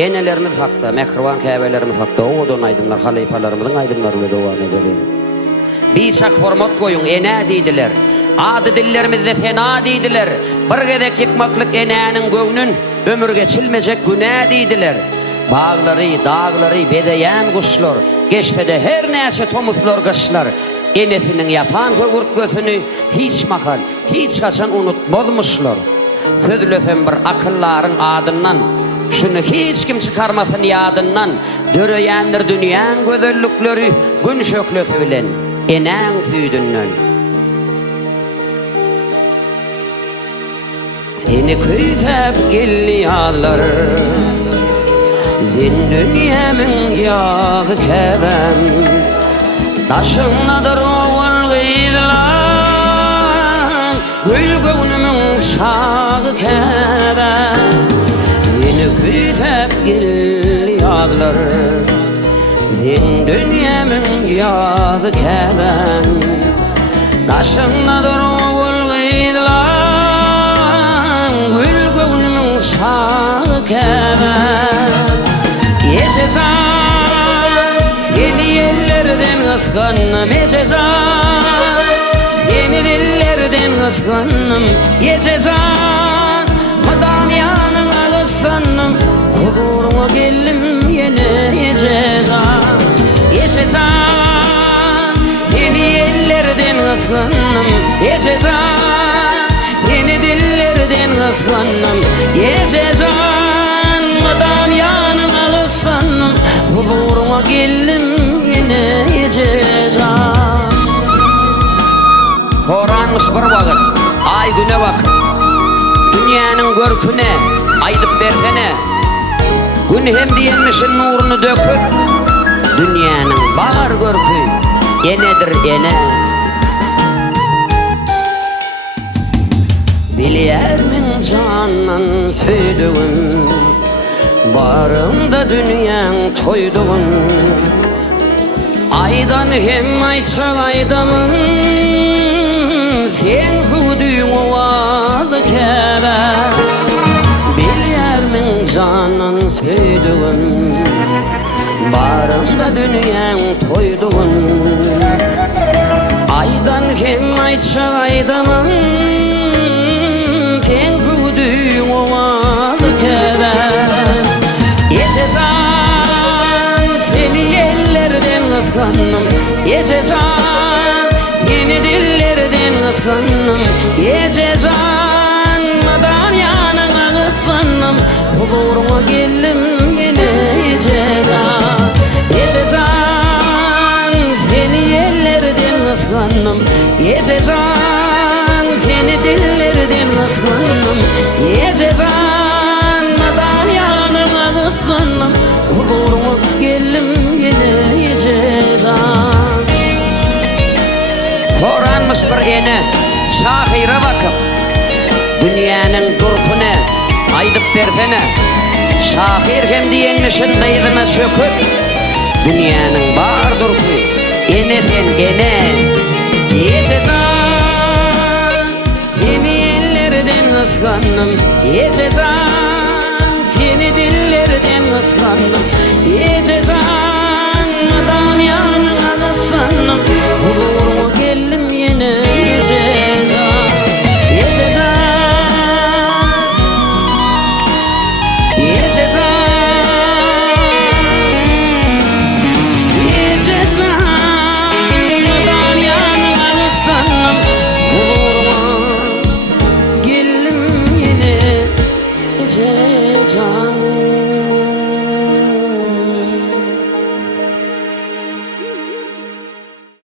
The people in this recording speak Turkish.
enelerimiz hakda, mehriban käbelerimiz hakda, odan aydınlar, halifalarımızın aydınlarıyla devam edelim. Bir şak hormat koyun, ene deydiler. Adı dillerimizde sena deydiler. Bir gedek yıkmaklık enenin göğünün ömür geçilmeyecek güne deydiler. Bağları, dağları bedeyen kuşlar, geçtede her neyse tomuzlar kışlar. Enesinin yatan kögürt gözünü hiç mahal, hiç kaçan unutmazmışlar. Sözlösen bir akılların adından, şunu hiç kim çıkarmasın yadından. Döreyendir dünyanın güzellikleri, gün şöklösü bilen enen süydünden. Seni küytep geliyorlar, zin dünyamın yağdı kerem. Taşınladır oğul gıydılar, gül gönlümün şağı kerem. Seni küytep geliyorlar, zin dünyamın yağdı kerem. Taşınladır oğul gıydılar, gül gönlümün şağı kerem. Yeçezan, yeni yerlerden kıskanım. Yeçezan, yeni dillerden kıskanım. Yeçezan, madam yanına kıskanım. Huzuruma geldim yine yeçezan. Yeçezan, yeni yerlerden kıskanım. Yeçezan, yeni dillerden kıskanım. Yeçezan, madam yanına kıskanım. Huzuruma geldim yine yeçezan. Horanmış bir vakit, ay güne bak. Dünyanın görküne aydıp versene. Gün hem diyenmişin nurunu döküp, dünyanın bağır görkü enedir ene. Biliyermin canan söydüğün, barımda dünyan toyduğun. Aydan hem aytsak aydamın, sen hudüğün ovalı kere. Biliyermin canan söydüğün, barımda dünyan toyduğun. Aydan hem aytsak aydamın, sen hudüğün ovalı kere. Yeçezan, seni ellerden kıskanım. Yeçezan, yeni dillerden kıskanım. Yeçezan, madan yanına kıskanım. Huzuruma geldim yine yeçezan. Yeçezan, seni ellerden kıskanım. Yeçezan, seni dillerden kıskanım. Yeçezan, madan yanına kıskanım. Huzuruma geldim yine yeçezan. Horanmış bir ene, şahire bakıp, dünyanın durkune aydıp versene. Şahir hem diyenmişin dayıdına çöküp, dünyanın bağır durku ene sen ene. Yeçezan, yeni ellerden kıskanım. Yeçezan, seni dillerden kıskanım. Yeçezan,